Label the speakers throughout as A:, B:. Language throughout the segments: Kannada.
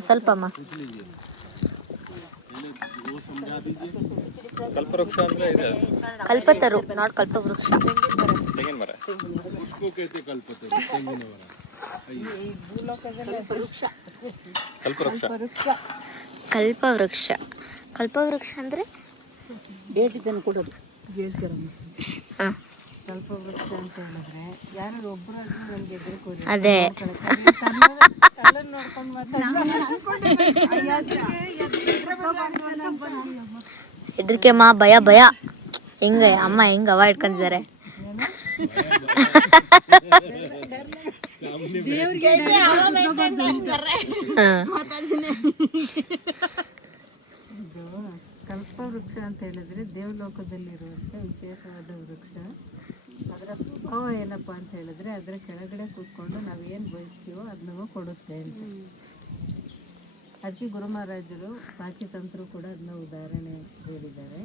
A: ಸ್ವಲ್ಪಮ್ಮ.
B: ಕಲ್ಪವೃಕ್ಷ ಅಂದ್ರೆ ಇದೆ?
A: ಕಲ್ಪತರು ನಾಟ್ ಕಲ್ಪವೃಕ್ಷ.
B: ತೆಂಗಿನ ಮರ. ಕಲ್ಪವೃಕ್ಷ.
A: ಕಲ್ಪವೃಕ್ಷ. ಕಲ್ಪವೃಕ್ಷ ಅಂದ್ರೆ?
C: ಬೇಟಿದ್ದನ್ನು ಕೊಡೋದು. ಹೇಳ್ತೀರ
A: ಹಾ.
C: ಅಂತ ಹೇಳಿದ್ರೆ ಯಾರು ಒಬ್ಬರಾದ್ರೂ ನಮ್ಗೆ
A: ಅದೇ ಹೆದರಿಕೆ ಮಾ ಭಯ ಭಯ ಹೆಂಗ ಅಮ್ಮ ಹೆಂಗ ಅವ ಇಟ್ಕೊಂಡಿದ್ದಾರೆ ಹಾ.
C: ಇದು ಕಲ್ಪವೃಕ್ಷ ಅಂತ ಹೇಳಿದ್ರೆ ದೇವಲೋಕದಲ್ಲಿರುವಂಥ ವಿಶೇಷವಾದ ವೃಕ್ಷ. ಅದರ ಸ್ವಭಾವ ಏನಪ್ಪ ಅಂತ ಹೇಳಿದ್ರೆ ಅದರ ಕೆಳಗಡೆ ಕೂತ್ಕೊಂಡು ನಾವೇನು ಏನು ಬಯಸ್ತೀವೋ ಅದು ನಮಗೆ ಕೊಡುತ್ತೆ ಅಂತ. ಅದಕ್ಕೆ ಗುರು ಮಹಾರಾಜರು ಪಾಚಿತಂತ್ರು ಕೂಡ ಅದನ್ನ ಉದಾಹರಣೆ ಹೇಳಿದ್ದಾರೆ.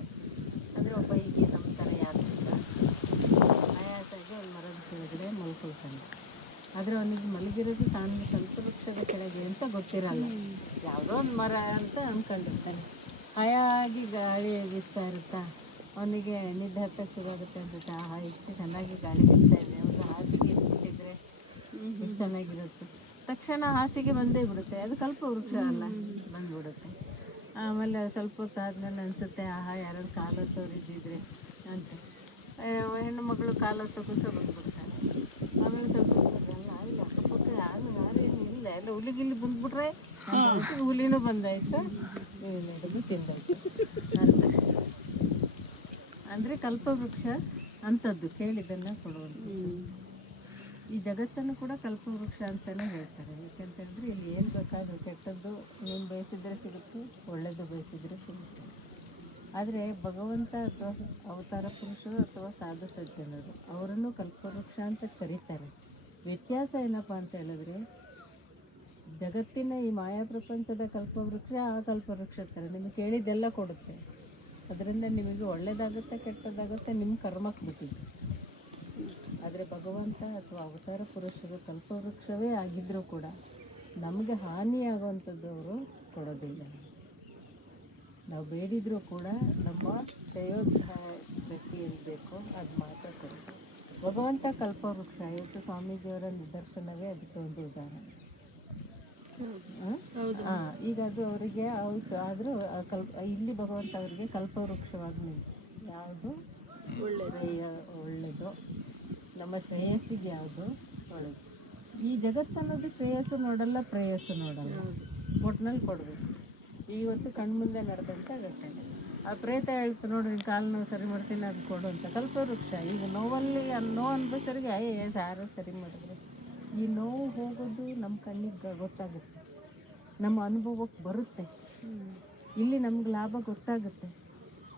C: ಅಂದರೆ ಒಬ್ಬ ಹೀಗೆ ನಮ್ಮ ಥರ ಯಾರು ಅನಾಯಾಸಾಗಿ ಅವ್ನು ಮರದ ಕೆಳಗಡೆ ಮಲ್ಕೊಳ್ತಾನೆ. ಆದರೆ ಅವನಿಗೆ ಮಲಗಿರೋದು ತಾನು ಕಲ್ಪವೃಕ್ಷದ ಕೆಳಗೆ ಅಂತ ಗೊತ್ತಿರಲ್ಲ. ಯಾವುದೋ ಒಂದು ಮರ ಅಂತ ಅಂದ್ಕೊಂಡಿರ್ತಾನೆ ಹಾಯಾಗಿ ಗಾಳಿ ಬೀಸ್ತಾ ಇರುತ್ತಾ? ಅವನಿಗೆ ನಿದ್ದೆ ಹತ್ತಕ್ಕೆ ಶುರುವಾಗುತ್ತೆ ಅನ್ಸುತ್ತೆ ಆಹಾ ಎಷ್ಟು ಚೆನ್ನಾಗಿ ಗಾಳಿ ಬೀಸ್ತಾ ಇದೆ. ಒಂದು ಹಾಸಿಗೆ ಬಿಟ್ಟಿದ್ರೆ ಚೆನ್ನಾಗಿರುತ್ತೆ. ತಕ್ಷಣ ಹಾಸಿಗೆ ಬಂದೇ ಬಿಡುತ್ತೆ. ಅದು ಕಲ್ಪವೃಕ್ಷ ಅಲ್ಲ ಬಂದ್ಬಿಡುತ್ತೆ. ಆಮೇಲೆ ಸ್ವಲ್ಪ ಹೊತ್ತು ಆದ್ಮೇಲೆ ಅನ್ಸುತ್ತೆ ಆಹಾ ಯಾರು ಕಾಲು ಹೊತ್ತವ್ರಿದ್ದಿದ್ರೆ ಅಂತ. ಆ, ಹೆಣ್ಣು ಮಗಳು ಕಾಲು ಸಹ ಬಂದ್ಬಿಡ್ತಾರೆ. ಆಮೇಲೆ ಸ್ವಲ್ಪ ಹೊತ್ತು ಇಲ್ಲಿ ಅಕ್ಕಪಕ್ಕ ಯಾರು ಯಾರು ಏನು ಇಲ್ಲ ಎಲ್ಲ ಹುಲಿ ಗಿಲ್ಲಿ ಬಂದ್ಬಿಟ್ರೆ ಹುಲಿನೂ ಬಂದಾಯ್ತು. ನೋಡೋದು ತಿಂದಾಯ್ತು. ಅಂತ. ಅಂದರೆ ಕಲ್ಪವೃಕ್ಷ ಅಂಥದ್ದು ಕೇಳಿದ್ದನ್ನು ಕೊಡುವಂಥದ್ದು ಈ ಜಗತ್ತನ್ನು ಕೂಡ ಕಲ್ಪವೃಕ್ಷ ಅಂತಾನೆ ಹೇಳ್ತಾರೆ. ಯಾಕಂತ ಹೇಳಿದ್ರೆ ಇಲ್ಲಿ ಏನು ಬೇಕಾದ್ರೂ ಕೆಟ್ಟದ್ದು ಏನು ಬಯಸಿದ್ರೆ ಸಿಗುತ್ತೆ ಒಳ್ಳೇದು ಬಯಸಿದ್ರೆ ಸಿಗುತ್ತೆ. ಆದರೆ ಭಗವಂತ ಅಥವಾ ಅವತಾರ ಪುರುಷರು ಅಥವಾ ಸಾಧು ಸಜ್ಜನರು ಅವರನ್ನು ಕಲ್ಪವೃಕ್ಷ ಅಂತ ಕರೀತಾರೆ. ವ್ಯತ್ಯಾಸ ಏನಪ್ಪ ಅಂತ ಹೇಳಿದ್ರೆ ಜಗತ್ತಿನ ಈ ಮಾಯಾ ಪ್ರಪಂಚದ ಕಲ್ಪವೃಕ್ಷ, ಆ ಕಲ್ಪವೃಕ್ಷ ಥರ ನಿಮಗೆ ಕೇಳಿದ್ದೆಲ್ಲ ಕೊಡುತ್ತೆ. ಅದರಿಂದ ನಿಮಗೆ ಒಳ್ಳೇದಾಗುತ್ತೆ, ಕೆಟ್ಟದಾಗುತ್ತೆ ನಿಮ್ಮ ಕರ್ಮಕ್ಕೆ ಬಿಟ್ಟಿದ್ದು. ಆದರೆ ಭಗವಂತ ಅಥವಾ ಅವತಾರ ಪುರುಷರು ಕಲ್ಪವೃಕ್ಷವೇ ಆಗಿದ್ದರೂ ಕೂಡ ನಮಗೆ ಹಾನಿಯಾಗುವಂಥದ್ದು ಅವರು ಕೊಡೋದಿಲ್ಲ. ನಾವು ಬೇಡಿದರೂ ಕೂಡ ನಮ್ಮ ಶ್ರೇಯೋದ್ಧಾರ ಗತಿ ಏನು ಬೇಕೋ, ಅದು ಮಾತ್ರ ಕೊಡೋದು. ಭಗವಂತ ಕಲ್ಪವೃಕ್ಷ, ಇವತ್ತು ಸ್ವಾಮೀಜಿಯವರ ನಿದರ್ಶನವೇ ಅದಕ್ಕೆ ಒಂದು ಉದಾಹರಣೆ. ಈಗ ಅದು ಅವರಿಗೆ ಹೌದು. ಆದರೂ ಕಲ್ಪ ಇಲ್ಲಿ ಭಗವಂತ ಅವರಿಗೆ ಕಲ್ಪವೃಕ್ಷವಾಗಿ ನಿಂತು ಯಾವುದು? ಒಳ್ಳೇದು. ಒಳ್ಳೆಯದು ನಮ್ಮ ಶ್ರೇಯಸ್ಸಿಗೆ ಯಾವುದು? ಒಳ್ಳೆಯದು ಈ ಜಗತ್ತನ್ನೋದು ಶ್ರೇಯಸ್ಸು ನೋಡಲ್ಲ ಪ್ರೇಯಸ್ಸು ನೋಡಲ್ಲ. ಒಟ್ನಲ್ಲಿ ಕೊಡಬೇಕು. ಇವತ್ತು ಕಣ್ಮುಂದೆ ನಡೆದಂಥ ಘಟನೆ ಆ ಪ್ರೇತ ಹೇಳ್ತು ನೋಡ್ರಿ ಕಾಲು ನೋವು ಸರಿ ಮಾಡ್ತೀನಿ ಅದು ಕೊಡು ಅಂತ. ಕಲ್ಪವೃಕ್ಷ ಈಗ ನೋವಲ್ಲಿ ಆ ನೋವು ಅನ್ಭವಿಸೋರಿಗೆ ಏ ಯಾರು ಸರಿ ಮಾಡಿದ್ರು? ಈ ನೋವು ಹೋಗೋದು ನಮ್ಮ ಕಣ್ಣಿಗೆ ಗೊತ್ತಾಗುತ್ತೆ. ನಮ್ಮ ಅನುಭವಕ್ಕೆ ಬರುತ್ತೆ. ಇಲ್ಲಿ ನಮ್ಗೆ ಲಾಭ ಗೊತ್ತಾಗುತ್ತೆ.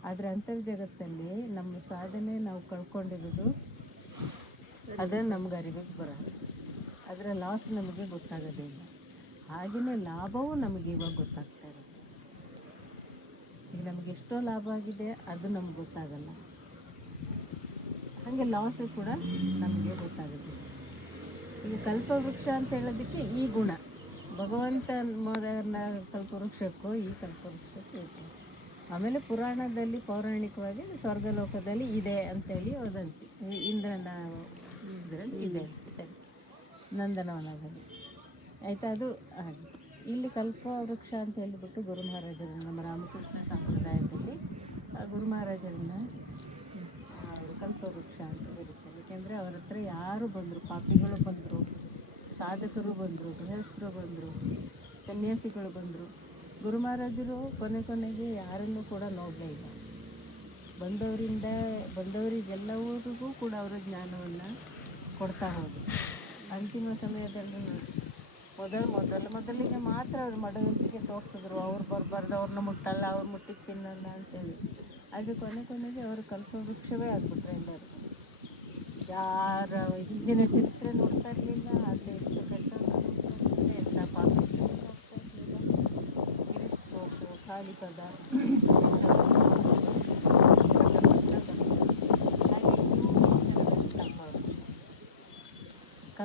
C: ಆದರೆ ಅಂತರ್ಜಗತ್ತಲ್ಲಿ ನಮ್ಮ ಸಾಧನೆ ನಾವು ಕಳ್ಕೊಂಡಿರೋದು ಅದೇ ನಮ್ಗೆ ಅರಿವಿಗೆ ಬರೋದು ಅದರ ಲಾಸ್ ನಮಗೆ ಗೊತ್ತಾಗೋದೇ ಇಲ್ಲ. ಹಾಗೆಯೇ ಲಾಭವೂ ನಮಗೆ ಇವಾಗ ಗೊತ್ತಾಗ್ತಾ ಇರುತ್ತೆ ಈಗ ನಮಗೆ ಎಷ್ಟೋ ಲಾಭ ಆಗಿದೆ, ಅದು ನಮ್ಗೆ ಗೊತ್ತಾಗಲ್ಲ. ಹಾಗೆ ಲಾಸು ಕೂಡ ನಮಗೆ ಗೊತ್ತಾಗುತ್ತೆ. ಈಗ ಕಲ್ಪವೃಕ್ಷ ಅಂತ ಹೇಳೋದಕ್ಕೆ ಈ ಗುಣ. ಭಗವಂತ ಮೊದಲ ಕಲ್ಪವೃಕ್ಷಕ್ಕೂ ಈ ಕಲ್ಪವೃಕ್ಷಕ್ಕೂ ಇದೆ. ಆಮೇಲೆ ಪುರಾಣದಲ್ಲಿ ಪೌರಾಣಿಕವಾಗಿ ಸ್ವರ್ಗಲೋಕದಲ್ಲಿ ಇದೆ ಅಂತೇಳಿ ವದಂತಿ ಇಂದ್ರನ ಇದರಲ್ಲಿ ಇದೆ. ಸರಿ. ನಂದನವನದಲ್ಲಿ. ಆಯಿತಾ ಅದು ಹಾಗೆ. ಇಲ್ಲಿ ಕಲ್ಪವೃಕ್ಷ ಅಂತ ಹೇಳಿಬಿಟ್ಟು ಗುರು ಮಹಾರಾಜರು ನಮ್ಮ ರಾಮಕೃಷ್ಣ ಸಂಪ್ರದಾಯದಲ್ಲಿ ಆ ಗುರು ಮಹಾರಾಜರನ್ನ ಅವರು ಕಲ್ಪವೃಕ್ಷ ಅಂತ ಕರೀತಾರೆ ಯಾಕೆಂದರೆ ಅವರ ಹತ್ರ ಯಾರು ಬಂದರು, ಪಾಪಿಗಳು ಬಂದರು, ಸಾಧಕರು ಬಂದರು, ಗೃಹಸ್ಥರು ಬಂದರು, ಸನ್ಯಾಸಿಗಳು ಬಂದರು, ಗುರು ಮಹಾರಾಜರು ಕೊನೆ ಕೊನೆಗೆ ಯಾರನ್ನೂ ಕೂಡ ನೋಡಲೇ ಇಲ್ಲ. ಬಂದವರಿಂದ, ಬಂದವರಿಗೆಲ್ಲವರಿಗೂ ಕೂಡ ಅವರ ಜ್ಞಾನವನ್ನು ಕೊಡ್ತಾ ಹೋದರು. ಅಂತಿಮ ಸಮಯದಲ್ಲಿ ಮೊದಲು ಮೊದಲು ಮೊದಲಿಗೆ ಮಾತ್ರ ಅವ್ರು ಮಡವಂತಿಕೆ ತೋರಿಸಿದ್ರು. ಅವ್ರು ಬರಬಾರ್ದು, ಅವ್ರನ್ನ ಮುಟ್ಟಲ್ಲ, ಅವ್ರು ಮುಟ್ಟಿದ್ದು ತಿನ್ನಲ್ಲ ಅಂತೇಳಿ. ಅದು ಕೊನೆ ಕೊನೆಗೆ ಅವರು ಕಲ್ಪವೃಕ್ಷವೇ ಆಗ್ಬಿಟ್ರೆ ಎಲ್ಲರೂ. ಯಾರ ಹಿಂದಿನ ಚರಿತ್ರೆ ನೋಡ್ತಾ ಇರಲಿಲ್ಲ ಅಲ್ಲಿ ಎಷ್ಟು ಕೆಟ್ಟ ಎಂಥ ಪಾಪ ನೋಡ್ತಾ ಇರಲಿಲ್ಲ. ಗಿರೀಶ್ ಸೋಪು ಕಾಳಿಪದ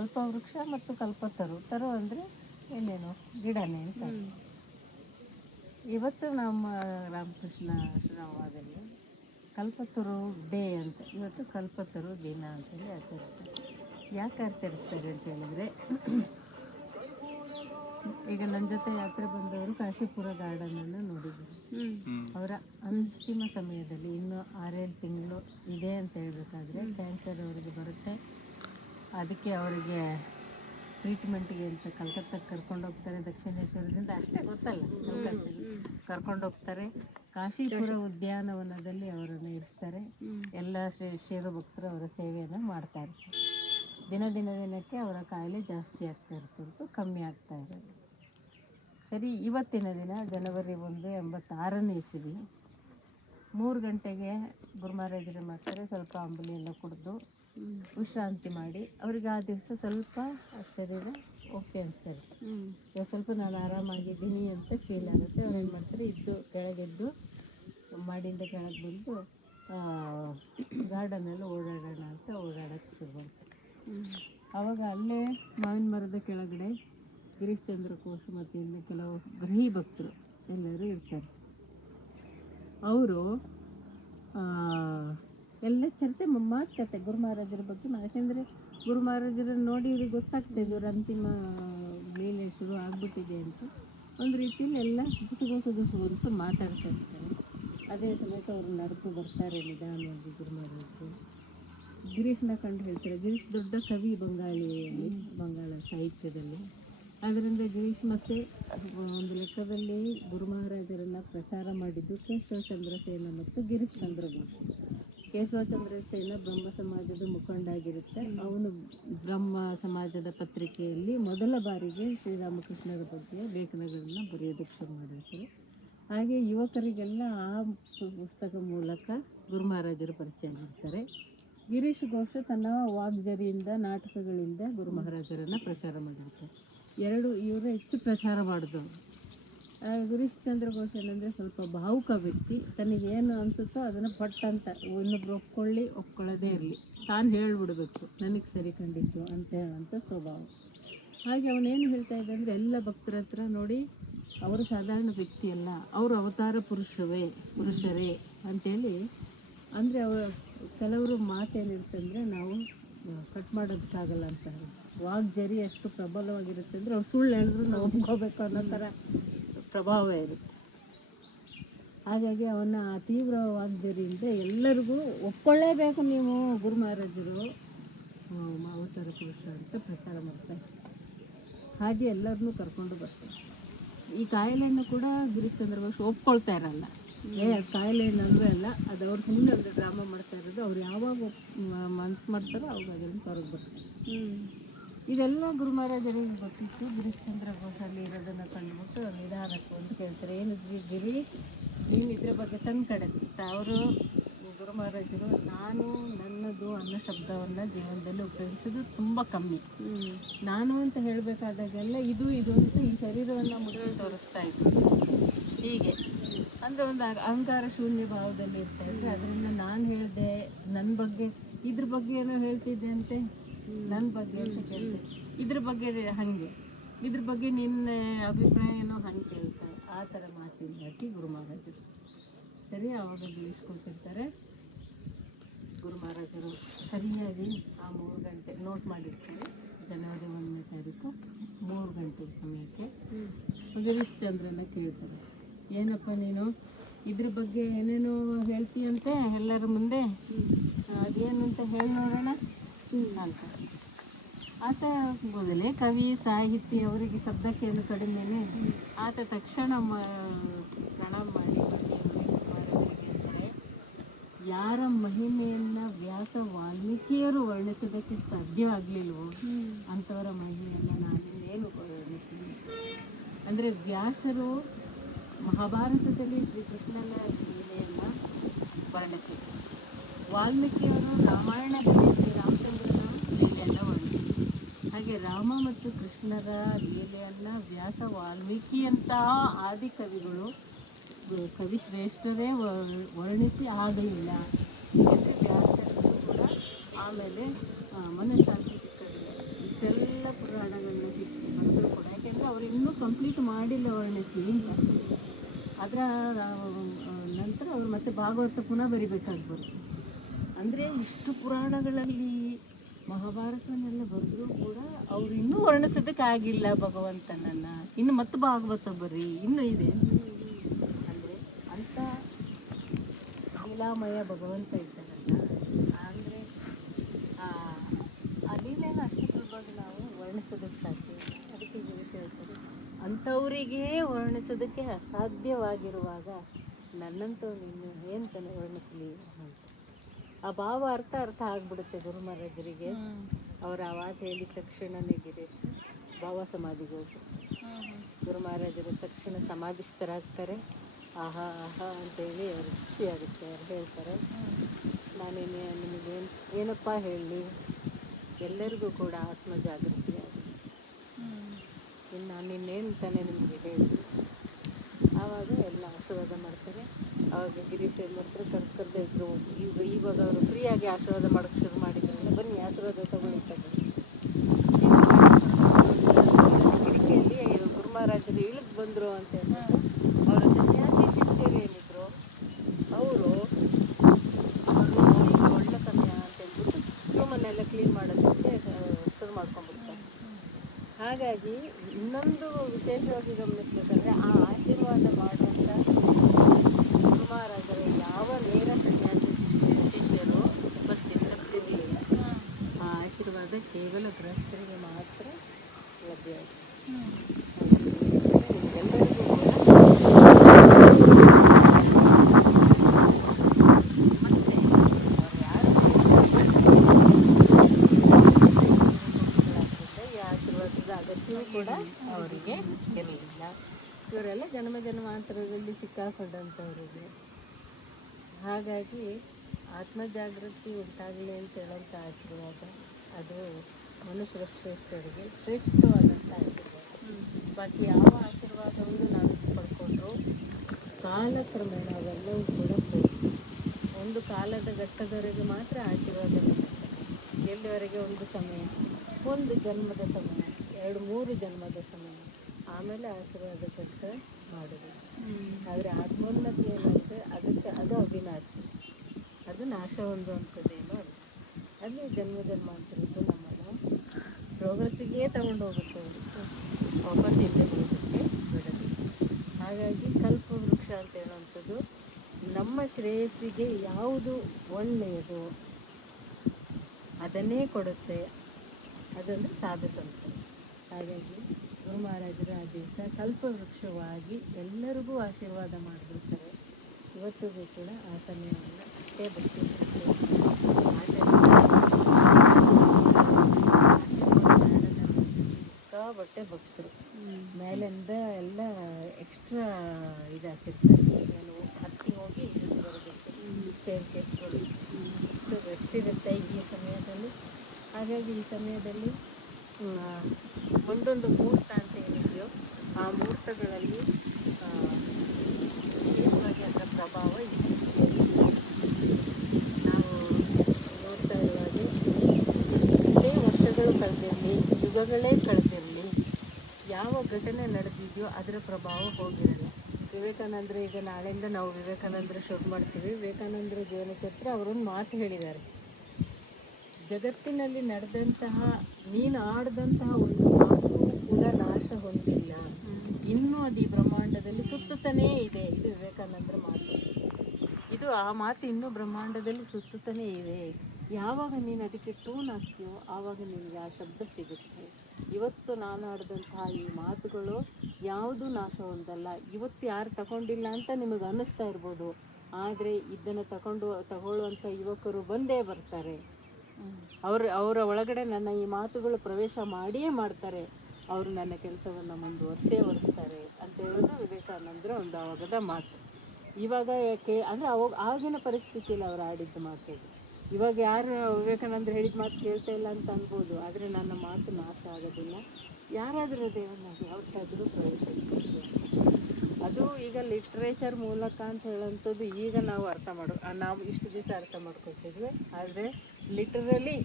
C: ಕಲ್ಪವೃಕ್ಷ ಮತ್ತು ಕಲ್ಪತರು. ತರು ಅಂದರೆ ಏನೇನು ಗಿಡನೇ ಅಂತ. ಇವತ್ತು ನಮ್ಮ ರಾಮಕೃಷ್ಣ ಆಶ್ರಮದಲ್ಲಿ ಕಲ್ಪತರು ಡೇ ಅಂತ. ಇವತ್ತು ಕಲ್ಪತರು ದಿನ ಅಂತೇಳಿ ಆಚರಿಸ್ತಾರೆ. ಯಾಕೆ ಆಚರಿಸ್ತಾರೆ ಅಂತ ಹೇಳಿದ್ರೆ ಈಗ ನನ್ನ ಜೊತೆ ಯಾತ್ರೆ ಬಂದವರು ಕಾಶಿಪುರ ಗಾರ್ಡನನ್ನು ನೋಡಿದ್ರು. ಅವರ ಅಂತಿಮ ಸಮಯದಲ್ಲಿ ಇನ್ನು ಆರೇಳು ತಿಂಗಳು ಇದೆ ಅಂತ ಹೇಳ್ಬೇಕಾದ್ರೆ ಕ್ಯಾನ್ಸರ್ ಅವರಿಗೆ ಬರುತ್ತೆ. ಅದಕ್ಕೆ ಅವರಿಗೆ ಟ್ರೀಟ್ಮೆಂಟ್ಗೆ ಅಂತ ಕಲ್ಕತ್ತಾಗೆ ಕರ್ಕೊಂಡು ಹೋಗ್ತಾರೆ ದಕ್ಷಿಣೇಶ್ವರದಿಂದ. ಅಷ್ಟೇ ಗೊತ್ತಲ್ಲ ಕರ್ಕೊಂಡು ಹೋಗ್ತಾರೆ. ಕಾಶಿಪುರ ಉದ್ಯಾನವನದಲ್ಲಿ ಅವರನ್ನು ಇರಿಸ್ತಾರೆ. ಎಲ್ಲ ಶ್ರೀ ಭಕ್ತರು ಅವರ ಸೇವೆಯನ್ನು ಮಾಡ್ತಾ ಇರ್ತಾರೆ ದಿನ ದಿನ ದಿನಕ್ಕೆ ಅವರ ಕಾಯಿಲೆ ಜಾಸ್ತಿ ಆಗ್ತಾ ಇರ್ತದ್ದು ಕಮ್ಮಿ ಆಗ್ತಾ ಇರೋದು ಸರಿ ಇವತ್ತಿನ ದಿನ ಜನವರಿ ಒಂದು ಎಂಬತ್ತಾರನೇ ಇಸವಿ. ಮೂರು ಗಂಟೆಗೆ ಗುರುಮಹಾರಾಜರು ಮಾಡ್ತಾರೆ. ಸ್ವಲ್ಪ ಅಂಬಲಿ ಎಲ್ಲ ಕುಡಿದು ವಿಶ್ರಾಂತಿ ಮಾಡಿ. ಅವ್ರಿಗೆ ಆ ದಿವಸ ಸ್ವಲ್ಪ ಶರೀರ ಓಕೆ ಅನಿಸ್ತಾರೆ. ಇವಾಗ ಸ್ವಲ್ಪ ನಾನು ಆರಾಮಾಗಿದ್ದೀನಿ ಅಂತ ಫೀಲ್ ಆಗುತ್ತೆ. ಅವ್ರು ಏನು ಮಾಡ್ತಾರೆ ಇದ್ದು ಕೆಳಗೆದ್ದು ಮಾಡಿಂದ ಕೆಳಗೆ ಬಂದು ಗಾರ್ಡನಲ್ಲಿ ಓಡಾಡೋಣ ಅಂತ ಓಡಾಡೋಕ್ಕೆ ಶುರು ಮಾಡ್ತಾರೆ ಆವಾಗ ಅಲ್ಲೇ ಮಾವಿನ ಮರದ ಕೆಳಗಡೆ ಗಿರೀಶ್ ಚಂದ್ರ ಕೋಶ ಮತ್ತು ಇನ್ನು ಕೆಲವು ಗೃಹಿ ಭಕ್ತರು ಎಲ್ಲರೂ ಇರ್ತಾರೆ. ಅವರು ಎಲ್ಲ ಚರ್ಚೆ ಮ- ಗುರುಮಹಾರಾಜರ ಗುರು ಮಹಾರಾಜರ ಬಗ್ಗೆ ಯಾಕೆಂದರೆ ಯಾಕೆಂದ್ರೆ ಗುರು ಮಹಾರಾಜರನ್ನು ನೋಡಿ ಇವ್ರಿಗೆ ಗೊತ್ತಾಗ್ತದೆ ಇವ್ರ ಅಂತಿಮ ಲೀಲೆ ಶುರು ಆಗ್ಬಿಟ್ಟಿದೆ ಅಂತ. ಒಂದು ರೀತಿಯಲ್ಲಿ ಎಲ್ಲ ಗುಸುಗುಸು ಗುಸುಗುಸು ಮಾತಾಡ್ತಾ ಇರ್ತಾರೆ. ಅದೇ ಸಮೇತ ಅವರು ನಡ್ಕು ಬರ್ತಾರೆ ನಿಧಾನವಾಗಿ ಗುರು ಮಹಾರಾಜರು. ಗಿರೀಶ್ನ ಕಂಡು ಹೇಳ್ತಾರೆ, ಗಿರೀಶ್ ದೊಡ್ಡ ಕವಿ ಬಂಗಾಳಿ, ಬಂಗಾಳ ಸಾಹಿತ್ಯದಲ್ಲಿ. ಅದರಿಂದ ಗಿರೀಶ್ ಮತ್ತೆ ಒಂದು ಲೆಕ್ಕದಲ್ಲಿ ಗುರು ಮಹಾರಾಜರನ್ನ ಪ್ರಚಾರ ಮಾಡಿದ್ದು ಕೇಶವ ಚಂದ್ರಸೇನ ಮತ್ತು ಗಿರೀಶ್ ಚಂದ್ರ ಘೋಷ್ ಕೇಶವ ಚಂದ್ರಸೇನ ಬ್ರಹ್ಮ ಸಮಾಜದ ಮುಖಂಡ ಆಗಿರುತ್ತೆ ಅವನು ಬ್ರಹ್ಮ ಸಮಾಜದ ಪತ್ರಿಕೆಯಲ್ಲಿ ಮೊದಲ ಬಾರಿಗೆ ಶ್ರೀರಾಮಕೃಷ್ಣರ ಬಗ್ಗೆ ಲೇಖನಗಳನ್ನ ಬರೆಯೋದಕ್ಕೆ ಶುರು ಮಾಡಿರ್ತಾರೆ. ಹಾಗೆ ಯುವಕರಿಗೆಲ್ಲ ಆ ಪುಸ್ತಕ ಮೂಲಕ ಗುರು ಮಹಾರಾಜರು ಪರಿಚಯ ಮಾಡ್ತಾರೆ. ಗಿರೀಶ್ ಘೋಷ ತನ್ನ ವಾಗ್ಜರಿಯಿಂದ, ನಾಟಕಗಳಿಂದ ಗುರು ಮಹಾರಾಜರನ್ನ ಪ್ರಚಾರ ಮಾಡಿರ್ತಾರೆ. ಎರಡು, ಇವರು ಹೆಚ್ಚು ಪ್ರಚಾರ ಮಾಡಿದವರು. ಆ, ಗಿರೀಶ್ ಚಂದ್ರ ಘೋಷ್ ಏನಂದ್ರೆ ಸ್ವಲ್ಪ ಭಾವುಕ ವ್ಯಕ್ತಿ. ತನಗೆ ಏನು ಅನ್ಸುತ್ತೋ ಅದನ್ನ ಪಟ್ ಅಂತ ಇನ್ನೊಬ್ರು ಒಪ್ಕೊಳ್ಳಿ, ಒಪ್ಕೊಳ್ಳೋದೇ ಇರಲಿ. ತಾನು ಹೇಳ್ಬಿಡ್ಬೇಕು, ನನಗೆ ಸರಿ ಕಂಡಿತ್ತು ಅಂತ ಹೇಳುವಂಥ ಸ್ವಭಾವ. ಹಾಗೆ ಅವನೇನು ಹೇಳ್ತಾ ಇದ್ದ ಅಂದರೆ, ಎಲ್ಲ ಭಕ್ತರ ಹತ್ರ ನೋಡಿ, ಅವರು ಸಾಧಾರಣ ವ್ಯಕ್ತಿ ಅಲ್ಲ, ಅವರು ಅವತಾರ ಪುರುಷವೇ, ಪುರುಷರೇ ಅಂತೇಳಿ ಅಂದರೆ ಅವ ಕೆಲವರು ಮಾತೇನಿರ್ತಂದ್ರೆ ನಾವು ಕಟ್ ಮಾಡೋದಕ್ಕಾಗಲ್ಲ ಅಂತ ವಾಗ್ಜರಿ ಎಷ್ಟು ಪ್ರಬಲವಾಗಿರುತ್ತೆ ಅಂದರೆ, ಅವ್ರು ಸುಳ್ಳು ಹೇಳಿದ್ರು ನಾವು ಒಪ್ಕೋಬೇಕು ಅನ್ನೋ ಥರ ಪ್ರಭಾವ ಇರುತ್ತೆ. ಹಾಗಾಗಿ ಅವನ ಆ ತೀವ್ರ ವಾಗ್ಜರಿಯಿಂದ ಎಲ್ಲರಿಗೂ ಒಪ್ಕೊಳ್ಳೇಬೇಕು ನೀವು ಗುರು ಮಹಾರಾಜರು. ಹ್ಮ್, ಅವತಾರ ಪುರುಷ ಅಂತ ಪ್ರಚಾರ ಮಾಡ್ತಾರೆ. ಹಾಗೆ ಎಲ್ಲರನ್ನೂ ಕರ್ಕೊಂಡು ಬರ್ತಾರೆ. ಈ ಕಾಯಿಲೆಯನ್ನು ಕೂಡ ಗಿರೀಶ್ಚಂದ್ರ ಘೋಷ್ ಒಪ್ಕೊಳ್ತಾ ಇರಲ್ಲ. ಏ ಅದು ಕಾಯಿಲೆ ಏನಂದ್ರೆ ಅಲ್ಲ ಅದು ಅವ್ರ ಸುಮ್ಮನೆ ಡ್ರಾಮಾ ಮಾಡ್ತಾ ಇರೋದು. ಅವ್ರು ಯಾವಾಗ ಮನ್ಸು ಮಾಡ್ತಾರೋ ಅವಾಗ ಅದನ್ನು ಹೊರಗೆ ಬರ್ತಾರೆ. ಇದೆಲ್ಲ ಗುರು ಮಹಾರಾಜರಿಗೆ ಗೊತ್ತಿತ್ತು. ಗಿರೀಶ್ಚಂದ್ರ ಬೋಸ್ ಅಲ್ಲಿ ಇರೋದನ್ನ ಕಂಡುಬಿಟ್ಟು ನಿಧಾನಕ್ಕೆ ಒಂದು ಕೇಳ್ತಾರೆ. ಏನು ಗಿರಿ ನೀನು ಇದ್ರ ಬಗ್ಗೆ ತನ್ನ ಕಡೆ ಅವರು ಗುರು ಮಹಾರಾಜರು ನಾನು ನನ್ನದು ಅನ್ನೋ ಶಬ್ದವನ್ನ ಜೀವನದಲ್ಲಿ ಉಪಯೋಗಿಸೋದು ತುಂಬ ಕಮ್ಮಿ. ನಾನು ಅಂತ ಹೇಳಬೇಕಾದಾಗೆಲ್ಲ ಇದು ಇದು ಅಂತ ಈ ಶರೀರವನ್ನು ಮುಡಿದು ತೋರಿಸ್ತಾ ಇದ್ರು. ಹೀಗೆ. ಅಂದ್ರೆ ಒಂದು ಅಹ- ಅಹಂಕಾರ ಶೂನ್ಯ ಭಾವದಲ್ಲಿ ಇರ್ತಾ ಇದ್ರೆ ಅದರಿಂದ ನಾನು ಹೇಳಿದೆ ನನ್ನ ಬಗ್ಗೆ ಇದ್ರ ಬಗ್ಗೆ ಏನೋ ಹೇಳ್ತಿದ್ದೆ ಅಂತೆ? ನನ್ನ ಬಗ್ಗೆ ಅಂತ ಕೇಳ್ತೆ ಇದ್ರ ಬಗ್ಗೆ ಹಂಗೆ. ಇದ್ರ ಬಗ್ಗೆ ನಿನ್ನ ಅಭಿಪ್ರಾಯ ಏನೋ ಹಂಗೆ ಕೇಳ್ತಾರೆ ಆ ಥರ ಮಾತಿಂದಾಗಿ ಗುರು ಮಹಾರಾಜರು. ಸರಿ ಅವಾಗ ಇಳಿಸ್ಕೊಳ್ತಿರ್ತಾರೆ ಗುರು ಮಹಾರಾಜರು ಸರಿಯಾಗಿ ಆ ಮೂರು ಗಂಟೆ ನೋಟ್ ಮಾಡಿರ್ತೀವಿ. ಜನವರಿ ಒಂದನೇ ತಾರೀಕು ಮೂರು ಗಂಟೆ ಸಮಯಕ್ಕೆ. ಗಿರೀಶ್ ಚಂದ್ರನ ಕೇಳ್ತಾರೆ. ಏನಪ್ಪ ನೀನು? ಇದ್ರ ಬಗ್ಗೆ ಏನೇನೋ ಹೇಳ್ತೀಯಂತೆ ಎಲ್ಲರ ಮುಂದೆ? ಅದೇನು ಅಂತ ಹೇಳಿ ನೋಡೋಣ. ಅಂತ. ಆತ ಮೊದಲೇ ಕವಿ ಸಾಹಿತಿ ಅವರಿಗೆ ಶಬ್ದಕ್ಕೆ ಏನು ಕಡಿಮೆನೆ? ಆತ ತಕ್ಷಣ ಮ ಪ್ರಣಾಮ ಮಾಡಿ ಯಾರ ಮಹಿಮೆಯನ್ನ ವ್ಯಾಸ ವಾಲ್ಮೀಕಿಯರು ವರ್ಣಿಸೋದಕ್ಕೆ ಸಾಧ್ಯವಾಗ್ಲಿಲ್ವೋ? ಅಂಥವರ ಮಹಿಮೆಯನ್ನ ಏನು ವರ್ಣಿಸ್ತೀನಿ ಅಂದ್ರೆ ವ್ಯಾಸರು ಮಹಾಭಾರತದಲ್ಲಿ ಶ್ರೀಕೃಷ್ಣನ ಲೀಲೆಯನ್ನ ವರ್ಣಿಸಿದರು. ವಾಲ್ಮೀಕಿಯವರು ರಾಮಾಯಣದಲ್ಲಿ ಶ್ರೀರಾಮಚಂದ್ರನ ಲೀಲೆಯನ್ನು ವರ್ಣಿಸಿದರು ಹಾಗೆ ರಾಮ ಮತ್ತು ಕೃಷ್ಣರ ಲೀಲೆಯನ್ನು ವ್ಯಾಸ ವಾಲ್ಮೀಕಿಯಂತಹ ಆದಿ ಕವಿಗಳು ಕವಿ ಶ್ರೇಷ್ಠರೇ ವರ್- ವರ್ಣಿಸಿ ಆಗಲಿಲ್ಲ. ವ್ಯಾಸರಿಗೂ ಕೂಡ ಆಮೇಲೆ ಮನಃಶಾಂತಿ ಸಿಕ್ಕಲಿಲ್ಲ ಇಷ್ಟೆಲ್ಲ ಪುರಾಣಗಳನ್ನ ಬರೆದ್ರು ಕೂಡ. ಯಾಕೆಂದರೆ ಅವರು ಇನ್ನೂ ಕಂಪ್ಲೀಟ್ ಮಾಡಿಲ್ಲ ವರ್ಣಿಸಿ ಅದರ ನಂತರ ಅವರು ಮತ್ತೆ ಭಾಗವತ ಪುನಃ ಬರಿಬೇಕಾಗಿ ಬರುತ್ತೆ. ಅಂದರೆ ಇಷ್ಟು ಪುರಾಣಗಳಲ್ಲಿ ಮಹಾಭಾರತನೆಲ್ಲ ಬರೆದರೂ ಕೂಡ ಅವ್ರು ಇನ್ನೂ ವರ್ಣಿಸೋದಕ್ಕೆ ಆಗಿಲ್ಲ ಭಗವಂತನನ್ನ. ಇನ್ನು ಮತ್ತು ಭಾಗವತ ಬರ್ರಿ ಇನ್ನೂ ಇದೆ. ಅಂದರೆ ಅಂಥ ಲೀಲಾಮಯ ಭಗವಂತ ಇದ್ದಾರಲ್ಲ ಅಂದರೆ, ಆ ಲೀಲೆನ ಅಷ್ಟು ಸುಲಭವಾಗಿ ನಾವು ವರ್ಣಿಸೋದಕ್ಕೆ ಸಾಧ್ಯ ಅದಕ್ಕೆ ವಿಷಯ ಹೇಳ್ತಾರೆ ಅಂಥವರಿಗೆ ವರ್ಣಿಸೋದಕ್ಕೆ ಅಸಾಧ್ಯವಾಗಿರುವಾಗ ನನ್ನಂತೂ ಇನ್ನು ಏನು ತಾನೆ ವರ್ಣಿಸಲಿ ಆ ಭಾವ ಅರ್ಥ ಅರ್ಥ ಆಗ್ಬಿಡುತ್ತೆ ಗುರು ಮಹಾರಾಜರಿಗೆ. ಅವರ ಆ ಮಾತು ಹೇಳಿದ ತಕ್ಷಣನೇ ಗಿರೀಶ್ ಭಾವ ಸಮಾಧಿಗೆ ಹೋಗಿ. ಗುರು ಮಹಾರಾಜರು ತಕ್ಷಣ ಸಮಾಧಿಸ್ಥರಾಗ್ತಾರೆ. ಆಹಾ ಆಹಾ ಅಂತೇಳಿ ಅವ್ರು ಆಗುತ್ತೆ ಅವ್ರು ಹೇಳ್ತಾರೆ. ನಾನೇನು ನಿಮಗೇನು ಏನಪ್ಪ ಹೇಳಿ? ಎಲ್ಲರಿಗೂ ಕೂಡ ಆತ್ಮ ಜಾಗೃತಿ ಆಗುತ್ತೆ ಇನ್ನು ನಾನು ಇನ್ನೇನು ತಾನೇ ನಿಮಗೆ ಹೇಳಿ. ಆವಾಗ ಎಲ್ಲ ಆಶೀರ್ವಾದ ಮಾಡ್ತಾರೆ. ಆವಾಗ ಗಿರೀಶ್ ಕರ್ದು ಕರೆದು ಇದ್ರು. ಈಗ ಇವಾಗ ಅವರು ಫ್ರೀಯಾಗಿ ಆಶೀರ್ವಾದ ಮಾಡೋಕೆ ಶುರು ಮಾಡಿದ್ರಲ್ಲ ಬನ್ನಿ, ಆಶೀರ್ವಾದ ತಗೊಳ್ಳಿ ತಗೊಳ್ಳಿ. ಕಿಟಕಿಯಲ್ಲಿ ಗುರು ಮಹಾರಾಜರು ಇಳಿದು ಬಂದರು ಅಂತ ಹೇಳ್ಬಿಟ್ಟು ಅವರ ಸನ್ಯಾಸಿ ಶಿಷ್ಯರು ಏನಿದ್ರು ಅವರು ಅವರು ಈಗ ಒಳ್ಳೆ ಸಮಯ ಅಂತ ಹೇಳ್ಬಿಟ್ಟು ರೂಮನ್ನೆಲ್ಲ ಕ್ಲೀನ್ ಮಾಡೋದಕ್ಕೆ ಆ, ಶುರು ಮಾಡ್ಕೊಂಡ್ಬಿಡ್ತಾರೆ ಹಾಗಾಗಿ ಇನ್ನೊಂದು ವಿಶೇಷವಾಗಿ ಗಮನಿಸ್ಬೇಕಂದ್ರೆ ಆ ಆಶೀರ್ವಾದ ಮಾಡುವಂಥ ಗುರು ಮಹಾರಾಜರ ಯಾವ ನೇರ ಸನ್ಯಾಸಿ ಶಿಷ್ಯ ಶಿಷ್ಯರು ಉಪಸ್ಥಿತ ಇರಲಿಲ್ಲ ಆ ಆಶೀರ್ವಾದ ಕೇವಲ ಗೃಹಸ್ಥರಿಗೆ ಮಾತ್ರ ಲಭ್ಯ ಕೂಡ ಅವರಿಗೆ ಇರಲಿಲ್ಲ ಇವರೆಲ್ಲ ಜನ್ಮ ಜನ್ಮಾಂತರದಲ್ಲಿ ಸಿಕ್ಕಾಕೊಂಡಂಥವರಿಗೆ ಹಾಗಾಗಿ ಆತ್ಮ ಜಾಗೃತಿ ಉಂಟಾಗಲಿ ಅಂತ ಹೇಳೋಂಥ ಆಶೀರ್ವಾದ. ಅದು ಮನುಷ್ಯರ ಶ್ರೇಷ್ಠರಿಗೆ ಶ್ರೇಷ್ಠವಾದಂಥ ಆಶೀರ್ವಾದ ಬಾಕಿ ಯಾವ ಆಶೀರ್ವಾದವನ್ನು ನಾವು ಪಡ್ಕೊಂಡ್ರು ಕಾಲಕ್ರಮೇಣ ಅವೆಲ್ಲವೂ ಕೂಡ ಒಂದು ಕಾಲದ ಘಟ್ಟದವರೆಗೆ ಮಾತ್ರ ಆಶೀರ್ವಾದ ಎಲ್ಲಿವರೆಗೆ? ಒಂದು ಸಮಯ. ಒಂದು ಜನ್ಮದ ಸಮಯ. ಎರಡು, ಮೂರು ಜನ್ಮದ ಸಮಯ. ಆಮೇಲೆ ಆಶೀರ್ವಾದ ಕೆಲಸ ಮಾಡೋದು ಆದರೆ ಆತ್ಮೋನ್ನತಿ ಏನಾಗುತ್ತೆ ಅದಕ್ಕೆ ಅದು ಅವಿನಾಶಿ. ಅದು ನಾಶ ಹೊಂದುವಂಥದ್ದೇನೋ ಅಲ್ಲ. ಅದು ಜನ್ಮ ಜನ್ಮಾಂತರದ್ದು ನಮ್ಮನ್ನು ಪ್ರೋಗ್ರೆಸ್ಸಿಗೆ ತಗೊಂಡು ಹೋಗುತ್ತೆ ಹೊರತು ವಾಪಸ್ ಹಿಂದೆ ಬರೋದಕ್ಕೆ ಬಿಡೋದಿಲ್ಲ ಹಾಗಾಗಿ ಕಲ್ಪ ವೃಕ್ಷ ಅಂತ ಹೇಳುವಂಥದ್ದು ನಮ್ಮ ಶ್ರೇಯಸ್ಸಿಗೆ ಯಾವುದು ಒಳ್ಳೆಯದು ಅದನ್ನೇ ಕೊಡುತ್ತೆ. ಅದೊಂದು ಸಾಧು ಸಂತರು. ಹಾಗಾಗಿ ಗುರು ಮಹಾರಾಜರ ಆ ದಿವಸ ಕಲ್ಪವೃಕ್ಷವಾಗಿ ಎಲ್ಲರಿಗೂ ಆಶೀರ್ವಾದ ಮಾಡಿಬಿಡ್ತಾರೆ ಇವತ್ತಿಗೂ ಕೂಡ ಆ ಸಮಯವನ್ನು ಅಷ್ಟೇ ಭಕ್ತಿ ಸಿಕ್ಕಾಬಟ್ಟೆ ಬಗ್ಸರು ಮೇಲಿಂದ ಎಲ್ಲ ಎಕ್ಸ್ಟ್ರಾ ಇದು ಹಾಕಿರ್ತಾರೆ ಹತ್ತಿ ಹೋಗಿ ಇಳಿದು ಬರೋದಕ್ಕೆ ಸ್ಟೇರ್ ಕೇಸ್ಗಳು ಇಷ್ಟು ರಶ್ ಇರುತ್ತೆ ಈ ಸಮಯದಲ್ಲಿ. ಹಾಗಾಗಿ ಈ ಸಮಯದಲ್ಲಿ ಒಂದೊಂದು ಮುಹೂರ್ತ ಅಂತ ಏನಿದೆಯೋ ಆ ಮುಹೂರ್ತಗಳಲ್ಲಿ ವಿಶೇಷವಾಗಿ ಅದರ ಪ್ರಭಾವ ಇದೆ ನಾವು ನೋಡ್ತಾ ಇರುವಾಗೆ ಎಷ್ಟೇ ವರ್ಷಗಳು ಯುಗಗಳೇ ಕಳೆದಿರಲಿ. ಯಾವ ಘಟನೆ ನಡೆದಿದೆಯೋ ಅದರ ಪ್ರಭಾವ ಹೋಗಿರಲ್ಲ ವಿವೇಕಾನಂದರು ಈಗ ನಾಳೆಯಿಂದ ನಾವು ವಿವೇಕಾನಂದರು ಶುರು ಮಾಡ್ತೀವಿ. ವಿವೇಕಾನಂದರ ಜೀವನ ಚರಿತ್ರೆ ಅವರೊಂದು ಮಾತು ಹೇಳಿದ್ದಾರೆ. ಜಗತ್ತಿನಲ್ಲಿ ನಡೆದಂತಹ ನೀನು ಆಡದಂತಹ ಒಂದು ಮಾತು ಕೂಡ ನಾಶ ಹೊಂದಿಲ್ಲ. ಇನ್ನೂ ಅದು ಈ ಬ್ರಹ್ಮಾಂಡದಲ್ಲಿ ಸುತ್ತುತ್ತಾನೇ ಇದೆ. ಇದು ವಿವೇಕಾನಂದರ ಮಾತು. ಇದು ಆ ಮಾತು ಇನ್ನೂ ಬ್ರಹ್ಮಾಂಡದಲ್ಲಿ ಸುತ್ತುತ್ತಲೇ ಇದೆ. ಯಾವಾಗ ನೀನು ಅದಕ್ಕೆ ಟೂನ್ ಹಾಕ್ತೀಯೋ ಆವಾಗ ನಿನಗೆ ಆ ಶಬ್ದ ಸಿಗುತ್ತೆ. ಇವತ್ತು ನಾನು ಆಡಿದಂತಹ ಈ ಮಾತುಗಳು ಯಾವುದು ನಾಶ ಹೊಂದಲ್ಲ ಇವತ್ತು ಯಾರು ತಗೊಂಡಿಲ್ಲ ಅಂತ ನಿಮಗೆ ಅನ್ನಿಸ್ತಾ ಇರ್ಬೋದು. ಆದರೆ ಇದನ್ನು ತಗೊಂಡು ತಗೊಳ್ಳುವಂಥ ಯುವಕರು ಬಂದೇ ಬರ್ತಾರೆ. ಅವ್ರ, ಅವರ ಒಳಗಡೆ ನನ್ನ ಈ ಮಾತುಗಳು ಪ್ರವೇಶ ಮಾಡಿಯೇ ಮಾಡ್ತಾರೆ. ಅವರು ನನ್ನ ಕೆಲಸವನ್ನು ಮುಂದುವರಿಸೇ ಒರೆಸ್ತಾರೆ ಅಂತ ಹೇಳೋದು ವಿವೇಕಾನಂದರ ಒಂದು ಆವಾಗದ ಮಾತು. ಇವಾಗ ಯಾಕೆ, ಅಂದರೆ ಅವಾಗ ಆಗಿನ ಪರಿಸ್ಥಿತಿಯಲ್ಲಿ ಅವ್ರು ಆಡಿದ್ದು ಮಾತು ಅದು. ಇವಾಗ ಯಾರು ವಿವೇಕಾನಂದರು ಹೇಳಿದ ಮಾತು ಕೇಳ್ತಾ ಇಲ್ಲ ಅಂತ ಅನ್ಬೋದು, ಆದರೆ ನನ್ನ ಮಾತು ನಾಶ ಆಗೋದಿಲ್ಲ. ಯಾರಾದರೂ ದೇವನಾಗಿ ಯಾವತ್ತಾದರೂ ಪ್ರವೇಶ ಅದು ಈಗ ಲಿಟ್ರೇಚರ್ ಮೂಲಕ ಅಂತ ಹೇಳೋಂಥದ್ದು ಈಗ ನಾವು ಅರ್ಥ ಮಾಡೋ ನಾವು ಇಷ್ಟು ದಿವಸ ಅರ್ಥ ಮಾಡ್ಕೊತಿದ್ವಿ ಆದರೆ ಲಿಟ್ರಲಿ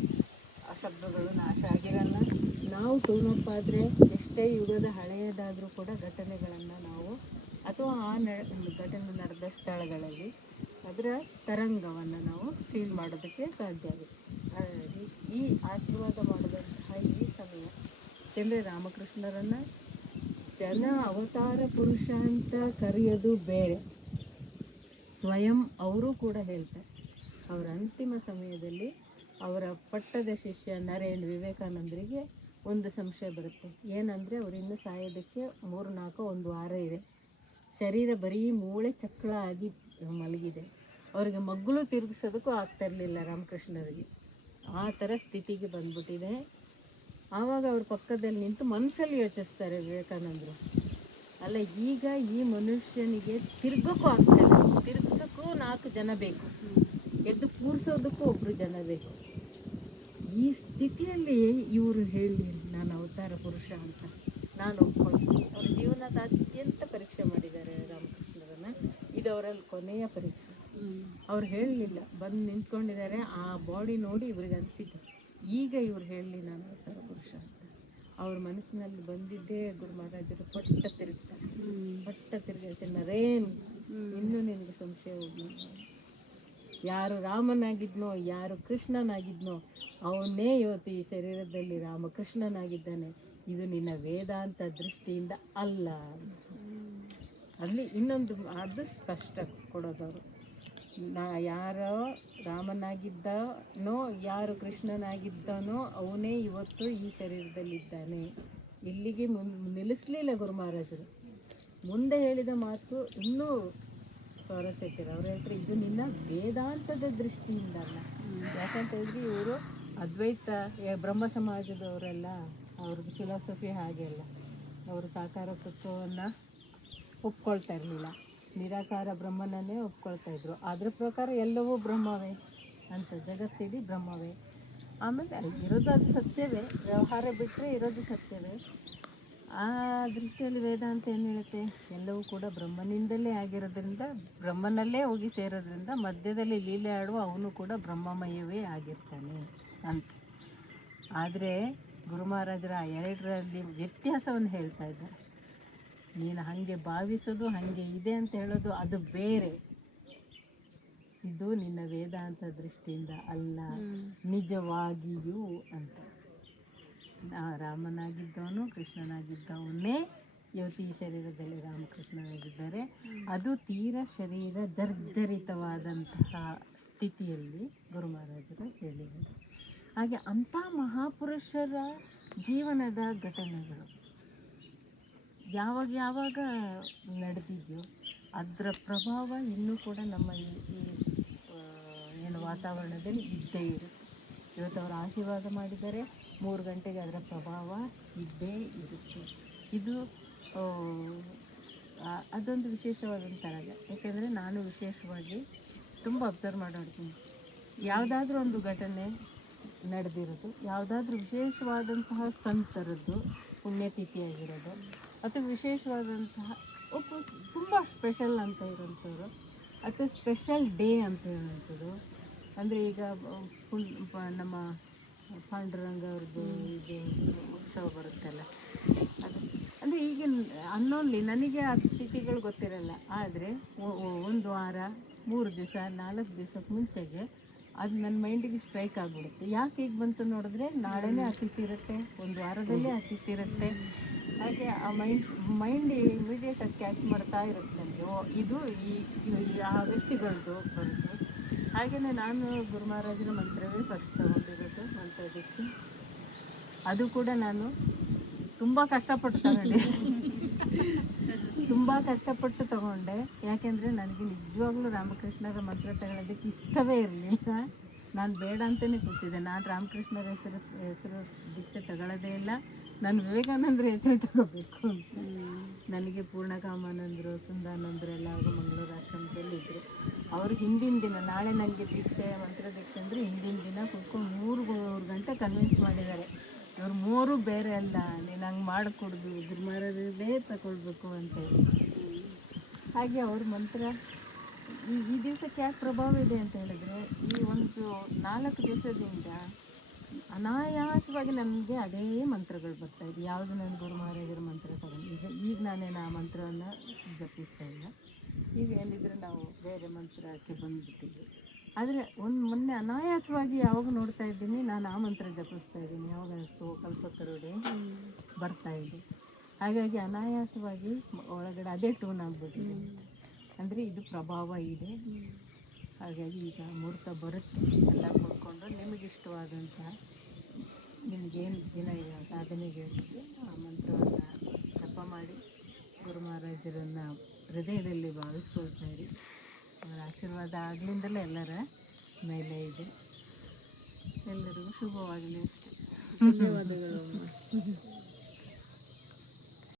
C: ಆ ಶಬ್ದಗಳು ನಾಶ ಆಗಿರಲ್ಲ. ನಾವು ಟೂನಪ್ ಆದರೆ ಎಷ್ಟೇ ಯುಗದ ಹಳೆಯದಾದರೂ ಕೂಡ ಘಟನೆಗಳನ್ನು ನಾವು ಅಥವಾ ಆ ಘಟನೆ ನಡೆದ ಸ್ಥಳಗಳಲ್ಲಿ ಅದರ ತರಂಗವನ್ನು ನಾವು ಫೀಲ್ ಮಾಡೋದಕ್ಕೆ ಸಾಧ್ಯ ಆಗುತ್ತೆ. ಈ ಆಶೀರ್ವಾದ ಮಾಡಿದಂತಹ ಈ ಸಮಯ ಏಕೆಂದರೆ ರಾಮಕೃಷ್ಣರನ್ನು ಜನ ಅವತಾರ ಪುರುಷ ಅಂತ ಕರೆಯೋದು ಬೇರೆ. ಸ್ವಯಂ ಅವರು ಕೂಡ ಹೇಳ್ತಾರೆ. ಅವರ ಅಂತಿಮ ಸಮಯದಲ್ಲಿ ಅವರ ಪಟ್ಟದ ಶಿಷ್ಯ ನರೇಂದ್ರ ವಿವೇಕಾನಂದರಿಗೆ ಒಂದು ಸಂಶಯ ಬರುತ್ತೆ. ಏನಂದರೆ ಅವರು ಇನ್ನೂ ಸಾಯೋದಕ್ಕೆ ಮೂರು ನಾಲ್ಕು ಒಂದು ವಾರ ಇದೆ. ಶರೀರ ಬರೀ ಮೂಳೆ ಚಕ್ರ ಆಗಿ ಮಲಗಿದೆ. ಅವರಿಗೆ ಮಗ್ಗಲು ತಿರುಗಿಸೋದಕ್ಕೂ ಆಗ್ತಾ ಇರಲಿಲ್ಲ ರಾಮಕೃಷ್ಣರಿಗೆ. ಆ ಥರ ಸ್ಥಿತಿಗೆ ಬಂದ್ಬಿಟ್ಟಿದೆ. ಆವಾಗ ಅವ್ರ ಪಕ್ಕದಲ್ಲಿ ನಿಂತು ಮನಸ್ಸಲ್ಲಿ ಯೋಚಿಸ್ತಾರೆ ವಿವೇಕಾನಂದರು. ಅಲ್ಲ, ಈಗ ಈ ಮನುಷ್ಯನಿಗೆ ತಿರ್ಗೋಕ್ಕೂ ಆಗ್ತಾಯಿಲ್ಲ ತಿರ್ಗಿಸೋಕ್ಕೂ ನಾಲ್ಕು ಜನ ಬೇಕು. ಎದ್ದು ಕೂರಿಸೋದಕ್ಕೂ ಒಬ್ಬರು ಜನ ಬೇಕು. ಈ ಸ್ಥಿತಿಯಲ್ಲಿ ಇವರು ಹೇಳಿ ನಾನು ಅವತಾರ ಪುರುಷ ಅಂತ. ನಾನು ಒಪ್ಕೊಳ್ತೀನಿ ಅವ್ರ ಜೀವನದ ಅತ್ಯಂತ ಪರೀಕ್ಷೆ ಮಾಡಿದ್ದಾರೆ ರಾಮಕೃಷ್ಣರನ್ನ. ಇದು ಅವರಲ್ಲಿ ಕೊನೆಯ ಪರೀಕ್ಷೆ. ಅವ್ರು ಹೇಳಲಿಲ್ಲ. ಬಂದು ನಿಂತ್ಕೊಂಡಿದ್ದಾರೆ. ಆ ಬಾಡಿ ನೋಡಿ ಇವ್ರಿಗೆ ಅನಿಸಿತು ಈಗ ಇವ್ರು ಹೇಳಲಿ ನಾನು ಅವತಾರ ಪುರುಷ ಅಂತ. ಅವ್ರ ಮನಸ್ಸಿನಲ್ಲಿ ಬಂದಿದ್ದೇ ಗುರು ಮಹಾರಾಜರು ಪಟ್ಟ ತಿರುಗ್ತಾರೆ. ಪಟ್ಟ ತಿರುಗಿ ನರೇನ್, ಇನ್ನೂ ನಿನಗೆ ಸಂಶಯ ಹೋಗಿ ಯಾರು ರಾಮನಾಗಿದ್ನೋ, ಯಾರು ಕೃಷ್ಣನಾಗಿದ್ನೋ, ಅವನೇ ಇವತ್ತು ಈ ಶರೀರದಲ್ಲಿ ರಾಮಕೃಷ್ಣನಾಗಿದ್ದಾನೆ. ಇದು ನಿನ್ನ ವೇದಾಂತ ದೃಷ್ಟಿಯಿಂದ ಅಲ್ಲ. ಅಲ್ಲಿ ಇನ್ನೊಂದು, ಅದು ಸ್ಪಷ್ಟ ಕೊಡೋದವರು. ನಾ ಯಾರೋ ರಾಮನಾಗಿದ್ದನೋ, ಯಾರು ಕೃಷ್ಣನಾಗಿದ್ದನೋ, ಅವನೇ ಇವತ್ತು ಈ ಶರೀರದಲ್ಲಿದ್ದಾನೆ. ಇಲ್ಲಿಗೆ ಮುನ್, ನಿಲ್ಲಿಸ್ಲಿಲ್ಲ ಗುರು ಮಹಾರಾಜರು. ಮುಂದೆ ಹೇಳಿದ ಮಾತು ಇನ್ನೂ ಸ್ವಾರಸ್ಯಕರ ಅವ್ರು ಹೇಳ್ತಾರೆ, ಇದು ನಿನ್ನ ವೇದಾಂತದ ದೃಷ್ಟಿಯಿಂದ ಅಲ್ಲ. ಯಾಕಂತ ಹೇಳಿದ್ರೆ ಇವರು ಅದ್ವೈತ ಬ್ರಹ್ಮ ಸಮಾಜದವರೆಲ್ಲ. ಅವ್ರದ್ದು ಫಿಲಾಸಫಿ ಹಾಗೆ ಅಲ್ಲ. ಅವರು ಸಾಕಾರ ತತ್ವವನ್ನು ಒಪ್ಕೊಳ್ತಾ ಇರಲಿಲ್ಲ. ನಿರಾಕಾರ ಬ್ರಹ್ಮನನ್ನೇ ಒಪ್ಕೊಳ್ತಾ ಇದ್ರು. ಅದ್ರ ಪ್ರಕಾರ ಎಲ್ಲವೂ ಬ್ರಹ್ಮವೇ ಅಂತ ಜಗತ್ತಿಡೀ ಬ್ರಹ್ಮವೇ. ಆಮೇಲೆ ಇರೋದು ಅದು ಸತ್ಯವೇ. ವ್ಯವಹಾರ ಬಿಟ್ಟರೆ ಇರೋದು ಸತ್ಯವೇ. ಆ ದೃಷ್ಟಿಯಲ್ಲಿ ವೇದಾಂತ ಏನು ಹೇಳುತ್ತೆ? ಎಲ್ಲವೂ ಕೂಡ ಬ್ರಹ್ಮನಿಂದಲೇ ಆಗಿರೋದ್ರಿಂದ, ಬ್ರಹ್ಮನಲ್ಲೇ ಹೋಗಿ ಸೇರೋದ್ರಿಂದ ಮಧ್ಯದಲ್ಲಿ ಲೀಲೆ ಆಡುವ ಅವನು ಕೂಡ ಬ್ರಹ್ಮಮಯವೇ ಆಗಿರ್ತಾನೆ ಅಂತ. ಆದರೆ ಗುರು ಮಹಾರಾಜರ ಆ ಎರಡರಲ್ಲಿ ವ್ಯತ್ಯಾಸವನ್ನು ಹೇಳ್ತಾ ಇದ್ದಾರೆ. ನೀನು ಹಾಗೆ ಭಾವಿಸೋದು ಹಾಗೆ ಇದೆ ಅಂತ ಹೇಳೋದು ಅದು ಬೇರೆ. ಇದು ನಿನ್ನ ವೇದಾಂತ ದೃಷ್ಟಿಯಿಂದ ಅಲ್ಲ ನಿಜವಾಗಿಯೂ ಅಂತ. ರಾಮನಾಗಿದ್ದವನು ಕೃಷ್ಣನಾಗಿದ್ದವನ್ನೇ ಯುವತಿ ಶರೀರದಲ್ಲಿ ರಾಮಕೃಷ್ಣನಾಗಿದ್ದಾರೆ ಅದು ತೀರ ಶರೀರ ಜರ್ಜರಿತವಾದಂತಹ ಸ್ಥಿತಿಯಲ್ಲಿ ಗುರು ಮಹಾರಾಜರು ಹೇಳಿದರು ಹಾಗೆ ಅಂಥ ಮಹಾಪುರುಷರ ಜೀವನದ ಘಟನೆಗಳು. ಯಾವಾಗ ಯಾವಾಗ ನಡೆದಿದೆಯೋ ಅದರ ಪ್ರಭಾವ ಇನ್ನೂ ಕೂಡ ನಮ್ಮ ಈ ಈ, ಏನು ವಾತಾವರಣದಲ್ಲಿ ಇದ್ದೇ ಇರುತ್ತೆ. ಇವತ್ತು ಅವರು ಆಶೀರ್ವಾದ ಮಾಡಿದರೆ ಮೂರು ಗಂಟೆಗೆ ಅದರ ಪ್ರಭಾವ ಇದ್ದೇ ಇರುತ್ತೆ. ಇದು ಅದೊಂದು ವಿಶೇಷವಾದಂಥ ರಾಗ ಯಾಕೆಂದರೆ ನಾನು ವಿಶೇಷವಾಗಿ ತುಂಬ ಅಬ್ಸರ್ವ್ ಮಾಡೋಡ್ತೀನಿ ಯಾವುದಾದ್ರೂ ಒಂದು ಘಟನೆ ನಡೆದಿರೋದು. ಯಾವುದಾದ್ರೂ ವಿಶೇಷವಾದಂತಹ ಸಂತರದ್ದು ಪುಣ್ಯತಿಥಿಯಾಗಿರೋದು. ಅಥವಾ ವಿಶೇಷವಾದಂತಹ ಒಬ್ಬ ತುಂಬ ಸ್ಪೆಷಲ್ ಅಂತ ಇರೋಂಥವ್ರು ಅಥವಾ ಸ್ಪೆಷಲ್ ಡೇ ಅಂತ ಹೇಳುವಂಥದ್ದು ಅಂದರೆ ಈಗ ಫುಲ್ ನಮ್ಮ ಪಾಂಡುರಂಗ ಅವ್ರದ್ದು ಇದು ಉತ್ಸವ ಬರುತ್ತಲ್ಲ. ಅದು ಅಂದರೆ ಈಗ ಅನ್ನೋಲ್ಲಿ ನನಗೆ ಆ ತಿಥಿಗಳು ಗೊತ್ತಿರಲ್ಲ. ಆದರೆ ಒಂದು ವಾರ, ಮೂರು ದಿವಸ, ನಾಲ್ಕು ದಿವಸಕ್ಕೆ ಮುಂಚೆಗೆ ಅದು ನನ್ನ ಮೈಂಡಿಗೆ ಸ್ಟ್ರೈಕ್ ಆಗಿಬಿಡುತ್ತೆ. ಯಾಕೆ ಈಗ ಬಂತು ನೋಡಿದ್ರೆ ನಾಳೆನೇ ಆ ತಿಥಿ ಇರುತ್ತೆ ಒಂದು ವಾರದಲ್ಲೇ ಆ ತಿಥಿ ಇರುತ್ತೆ. ಹಾಗೆ ಆ ಮೈಂಡ್ ಮೈಂಡ್ ಇಮಿಡಿಯೇಟ್ ಆಗಿ ಕ್ಯಾಚ್ ಮಾಡ್ತಾ ಇರುತ್ತೆ ನನಗೆ. ಓ ಇದು ಈ ಆ ವ್ಯಕ್ತಿಗಳದ್ದು ಬಂತು. ಹಾಗೆಯೇ ನಾನು ಗುರು ಮಹಾರಾಜರ ಮಂತ್ರವೇ ಫಸ್ಟ್ ತಗೊಂಡಿರೋದು ಮಂತ್ರ ದೀಕ್ಷೆ. ಅದು ಕೂಡ ನಾನು ತುಂಬ ಕಷ್ಟಪಟ್ಟು ತಗೊಂಡೆ ತುಂಬ ಕಷ್ಟಪಟ್ಟು ತಗೊಂಡೆ. ಯಾಕೆಂದರೆ ನನಗೆ ನಿಜವಾಗ್ಲೂ ರಾಮಕೃಷ್ಣರ ಮಂತ್ರ ತಗೊಳ್ಳೋದಕ್ಕೆ ಇಷ್ಟವೇ ಇರಲಿಲ್ಲ. ನಾನು ಬೇಡ ಅಂತಲೇ ಕೂತಿದ್ದೆ. ನಾನು ರಾಮಕೃಷ್ಣರ ಹೆಸರು ಹೆಸರು ದೀಕ್ಷೆ ತಗೊಳ್ಳೋದೇ ಇಲ್ಲ. ನಾನು ವಿವೇಕಾನಂದರ ಹೆಸರು ತಗೋಬೇಕು ಅಂತ. ನನಗೆ ಪೂರ್ಣಕಾಮಾನಂದರು ಸುಂದಾನಂದರು ಎಲ್ಲ ಅವರು ಮಂಗಳೂರು ಆಶ್ರಮದಲ್ಲಿ ಇದ್ದರು ಅವರು ಹಿಂದಿನ ದಿನ ನಾಳೆ ನನಗೆ ದೀಕ್ಷೆ ಮಂತ್ರ ದೀಕ್ಷೆ ಅಂದರೆ ಹಿಂದಿನ ದಿನ ಕೂತ್ಕೊಂಡು ಮೂರು ಮೂರು ಗಂಟೆ ಕನ್ವಿನ್ಸ್ ಮಾಡಿದ್ದಾರೆ. ಇವ್ರು ಮೂರು ಬೇರೆ ಅಲ್ಲ, ನೀನು ಹಂಗೆ ಮಾಡಿಕೊಡ್ದು, ಇದ್ರ ಮರದೇ ತಗೊಳ್ಬೇಕು ಅಂತ ಹೇಳಿ. ಹಾಗೆ ಅವ್ರ ಮಂತ್ರ, ಈ ಈ ದಿವಸಕ್ಕೆ ಯಾಕೆ ಪ್ರಭಾವ ಇದೆ ಅಂತ ಹೇಳಿದ್ರೆ, ಈ ಒಂದು ನಾಲ್ಕು ದಿವಸದಿಂದ ಅನಾಯಾಸವಾಗಿ ನನಗೆ ಅದೇ ಮಂತ್ರಗಳು ಬರ್ತಾ ಇದೆ. ಯಾವುದು ನನ್ನ ಗುರು ಮಹಾರಾಜರ ಮಂತ್ರ ತಗೊಂಡು, ಈಗ ಈಗ ನಾನೇನು ಆ ಮಂತ್ರವನ್ನು ಜಪಿಸ್ತಾ ಇಲ್ಲ. ಈಗ ಏನಿದ್ರೆ ನಾವು ಬೇರೆ ಮಂತ್ರಕ್ಕೆ ಬಂದ್ಬಿಟ್ಟಿದ್ವಿ. ಆದರೆ ಒಂದು ಮೊನ್ನೆ ಅನಾಯಾಸವಾಗಿ ಯಾವಾಗ ನೋಡ್ತಾ ಇದ್ದೀನಿ, ನಾನು ಆ ಮಂತ್ರ ಜಪಿಸ್ತಾ ಇದ್ದೀನಿ. ಯಾವಾಗ ಅನಿಸ್ತು ಕಲ್ಪತರುಡೆ ಬರ್ತಾ ಇದೆ. ಹಾಗಾಗಿ ಅನಾಯಾಸವಾಗಿ ಒಳಗಡೆ ಅದೇ ಟೂನ್ ಆಗ್ಬಿಟ್ಟಿದೆ. ಅಂದರೆ ಇದು ಪ್ರಭಾವ ಇದೆ. ಹಾಗಾಗಿ ಈಗ ಮುಹೂರ್ತ ಬರುತ್ತೆ. ಎಲ್ಲ ಕೊಡ್ಕೊಂಡು ನಿಮಗೆ ಇಷ್ಟವಾದಂತಹ ನಿಮಗೇನು ದಿನ ಈಗ ಸಾಧನೆಗೆ ಇರುತ್ತೆ ಆ ಮಂತ್ರವನ್ನು ಜಪ ಮಾಡಿ ಗುರು ಮಹಾರಾಜರನ್ನು ಹೃದಯದಲ್ಲಿ ಭಾವಿಸ್ಕೊಳ್ತಾ ಇರಿ. ಅವರ ಆಶೀರ್ವಾದ ಆಗ್ಲಿಂದಲೇ ಎಲ್ಲರ ಮೇಲೆ ಇದೆ. ಎಲ್ಲರಿಗೂ ಶುಭವಾಗಲಿ
D: ಧನ್ಯವಾದಗಳು.